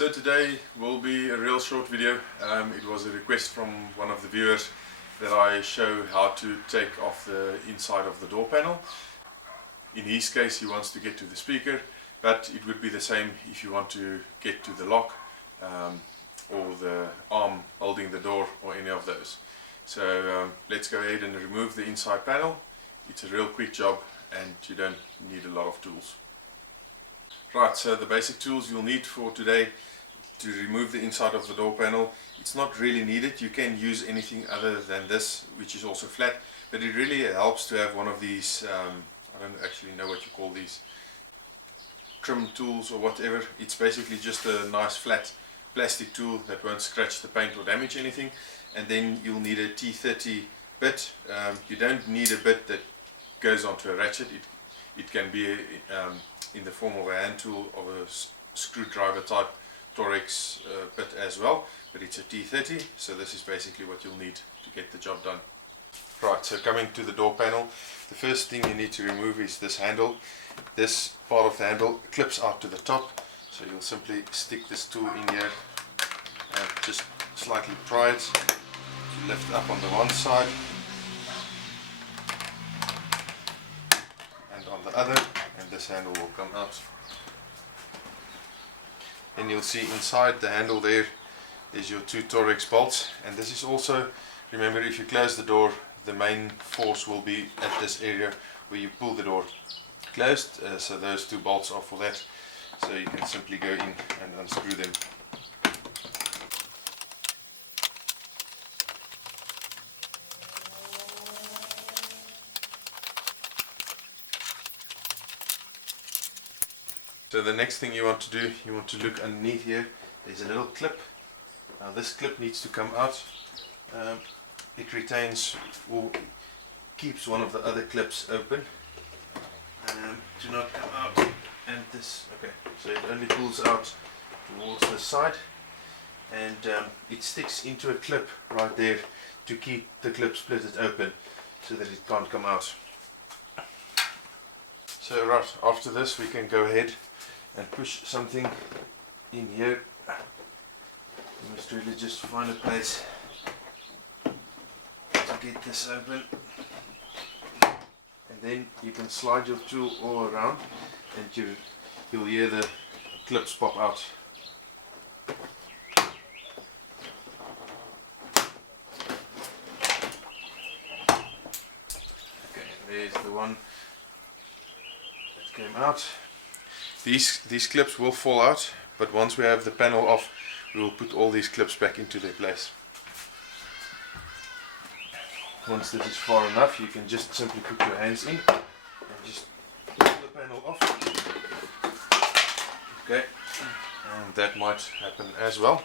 So today will be a real short video. It was a request from one of the viewers that I show how to take off the inside of the door panel. In his case he wants to get to the speaker, but it would be the same if you want to get to the lock or the arm holding the door or any of those. So let's go ahead and remove the inside panel. It's a real quick job and you don't need a lot of tools. Right, so the basic tools you'll need for today to remove the inside of the door panel, it's not really needed. You can use anything other than this, which is also flat, but it really helps to have one of these, I don't actually know what you call these, trim tools or whatever. It's basically just a nice flat plastic tool that won't scratch the paint or damage anything. And then you'll need a T30 bit. You don't need a bit that goes onto a ratchet. It can be in the form of a hand tool of a screwdriver type Torx bit as well, but it's a T30, so this is basically what you'll need to get the job done. Right, so coming to the door panel, the first thing you need to remove is this handle. This part of the handle clips out to the top, so you'll simply stick this tool in here and just slightly pry it to lift up on the one side and on the other, and this handle will come out. And you'll see inside the handle there is your two Torx bolts, and this is also, remember, if you close the door, the main force will be at this area where you pull the door closed, so those two bolts are for that, so you can simply go in and unscrew them. So the next thing you want to do, you want to look underneath here. There's a little clip. Now this clip needs to come out. It retains or keeps one of the other clips open. Do not come out. And this, okay, so it only pulls out towards the side, and it sticks into a clip right there to keep the clip splitted open so that it can't come out. So right after this we can go ahead and push something in here. You must really just find a place to get this open, and then you can slide your tool all around and you'll hear the clips pop out. Okay, there's the one that came out. These clips will fall out, but once we have the panel off, we will put all these clips back into their place. Once this is far enough, you can just simply put your hands in and just pull the panel off. Okay, and that might happen as well.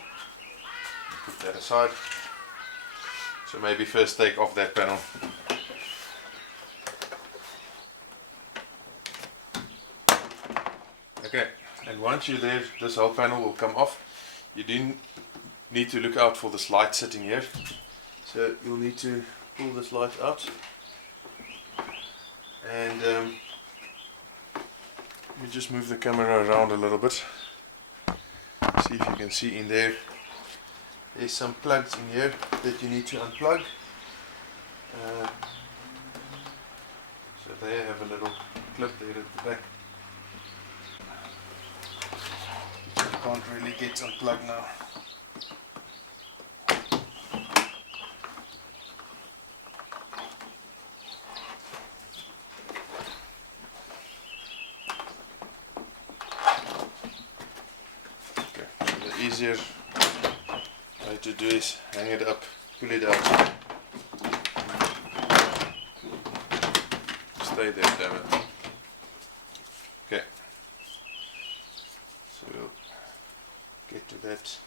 Put that aside. So maybe first take off that panel. Okay, and once you're there, this whole panel will come off. You do need to look out for this light sitting here. So you'll need to pull this light out. And let me just move the camera around a little bit. See if you can see in there. There's some plugs in here that you need to unplug. So they have a little clip there at the back. Can't really get unplugged now. Okay, so the easier way to do is hang it up, pull it out. Stay there, damn it. Okay. So we'll get to that,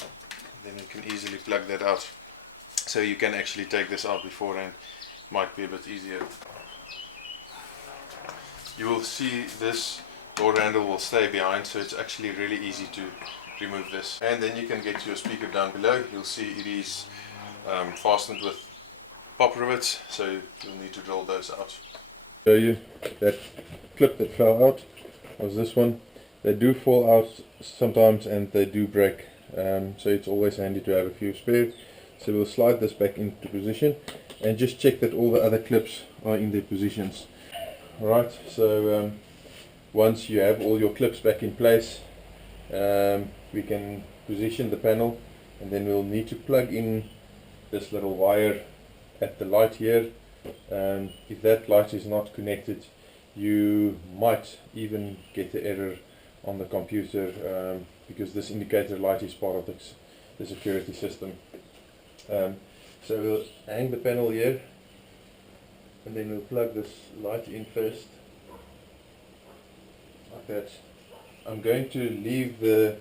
and then you can easily plug that out, so you can actually take this out beforehand. Might be a bit easier. You will see this door handle will stay behind, so it's actually really easy to remove this. And then you can get your speaker down below. You'll see it is fastened with pop rivets, so you'll need to drill those out. Show you that clip that fell out was this one. They do fall out sometimes and they do break, so it's always handy to have a few spare. So we'll slide this back into position and just check that all the other clips are in their positions. Alright, so once you have all your clips back in place, we can position the panel, and then we'll need to plug in this little wire at the light here. If that light is not connected, you might even get the error on the computer, because this indicator light is part of the security system. So we'll hang the panel here, and then we'll plug this light in first, like that. I'm going to leave the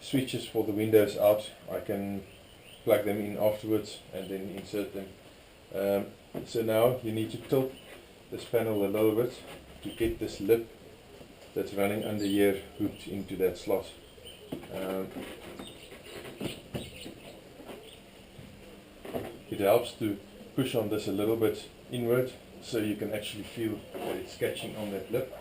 switches for the windows out. I can plug them in afterwards and then insert them. So now you need to tilt this panel a little bit to get this lip that's running under here hooked into that slot. It helps to push on this a little bit inward so you can actually feel that it's catching on that lip.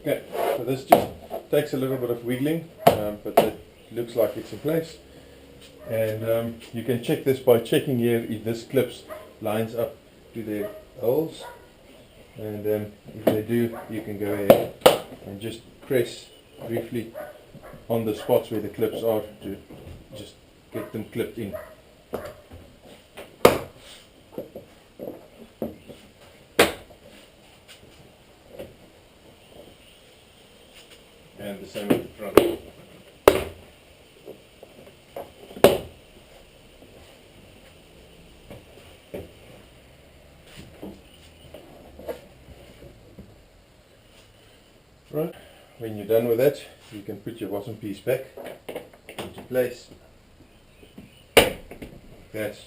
Okay, so this just takes a little bit of wiggling, but it looks like it's in place. And you can check this by checking here if this clips lines up to their holes. And if they do, you can go ahead and just press briefly on the spots where the clips are to just get them clipped in. And the same at the front. Right, when you're done with that, you can put your bottom piece back into place. Yes.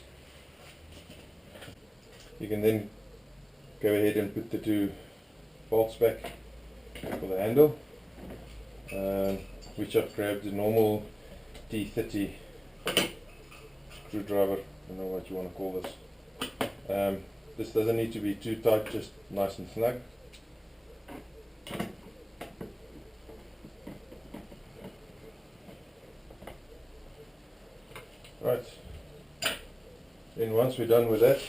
You can then go ahead and put the two bolts back for the handle, which I've grabbed a normal D30 screwdriver. I don't know what you want to call this. This doesn't need to be too tight, just nice and snug. Right, then once we're done with that,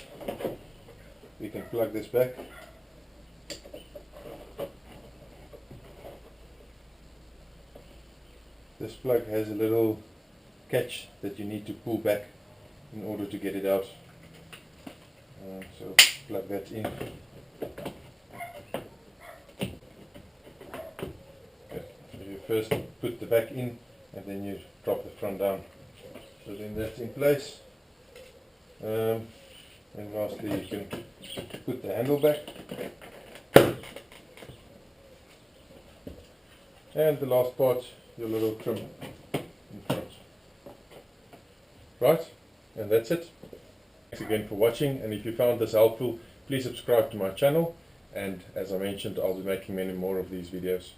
we can plug this back. This plug has a little catch that you need to pull back in order to get it out. So plug that in. Okay. So you first put the back in and then you drop the front down. So then that's in place. And lastly you can put the handle back. And the last part, your little trim in front. Right, and that's it. Thanks again for watching, and if you found this helpful, please subscribe to my channel, and as I mentioned, I'll be making many more of these videos.